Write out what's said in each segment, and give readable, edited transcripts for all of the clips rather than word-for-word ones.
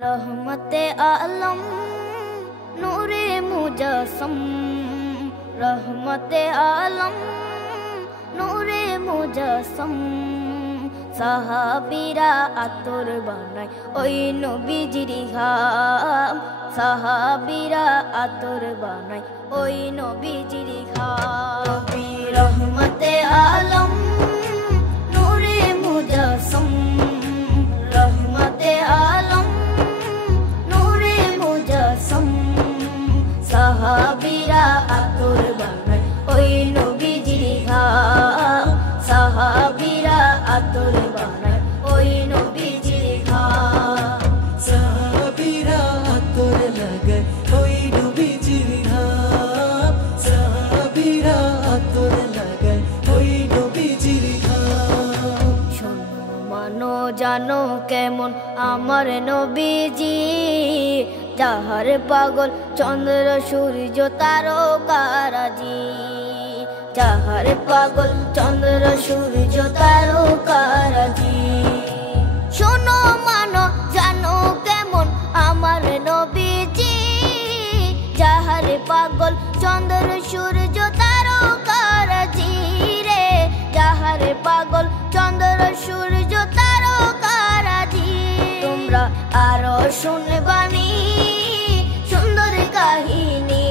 रहमते आलम नूरे मुजस्सम, रहमते आलम नूरे मुजस्सम। साहाबीरा आतोर बानाय ओई नबीजिर घाम, साहाबीरा आतोर बानाय ओई नबीजिर घाम। रहमते आलम नूरे मुजस्सम, रहमते आलम नूरे मुजस्सम। साहाबीरा आतोर बानाय ओई नबीजिर घाम, साहाबीरा आतोर बानाय ओई नबीजिर घाम। साहाबीरा आतोर लागाय ओई नबीजिर घाम, साहाबीरा आतोर लागाय ओई नबीजिर घाम। শোনো মানো জানো কেমন আমার নবীজি, যাহার পাগল চন্দ্র সূর্য তারকারাজি, যাহার পাগল চন্দ্র সূর্য তারকারাজি। শোনো মানো জানো কেমন আমার নবীজি, যাহার পাগল চন্দ্র সূর্য তারকারাজি রে, যাহার পাগল চন্দ্র সূর্য তারকারাজি। তোমরা আরো শুনবানি সুন্দর কাহিনী,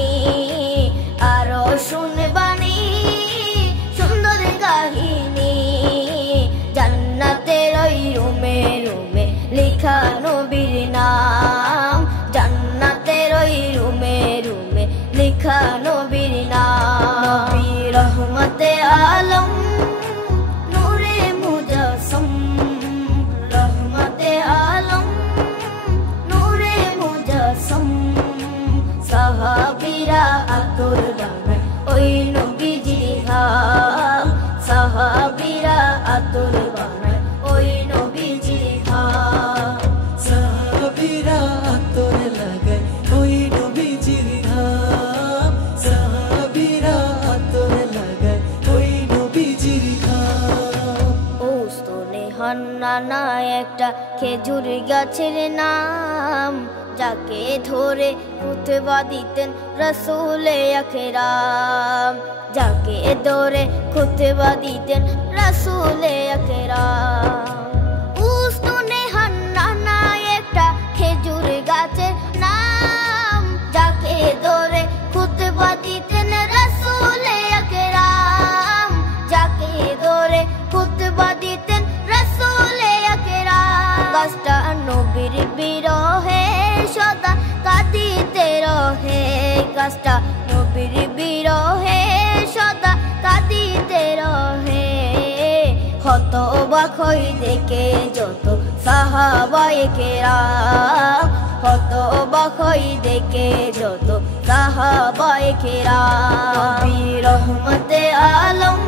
আরো শুনবানি সুন্দর কাহিনী। জান্নাতের ওই রুমে রুমে লেখা নবীর নাম, জান্নাতের ওই রুমে রুমে লেখা নবীর নাম। নবী রহমতে আলম নূরে মুজস্সম, রহমতে আলম নূরে মুজস্সম। সাহাবীরা আতর বানায় ওই নবীজির ঘাম, সাহাবীরা আতর বানায় ওই নবীজির ঘাম। সাহাবীরা আতর লাগায় ওই নবীজির ঘাম, সাহাবীরা আতর লাগায় ওই নবীজির ঘাম। ওস্তনে হান্নানা একটা খেজুর গাছের নাম, যাকে ধরে খুতবা দিতেন রাসূলে আকরাম, যাকে ধরে খুতবা দিতেন রাসূলে আকরাম। উস্তনে হান্নানা একটা খেজুর গাছের নাম, যাকে ধরে খুতবা দিতেন রাসূলে আকরাম, যাকে ধরে খুতবা দিতেন রাসূলে আকরাম। গাছটা নবীর বিরহে সদা কাঁদিতে রহে, গাছটা নবীর বিরহে সদা কাঁদিতে রহে। হতবাক হই দেখে যত সাহাবায়ে কেরাম, হতবাক হই দেখে যত সাহাবায়ে কেরাম। নবী রহমতে আলম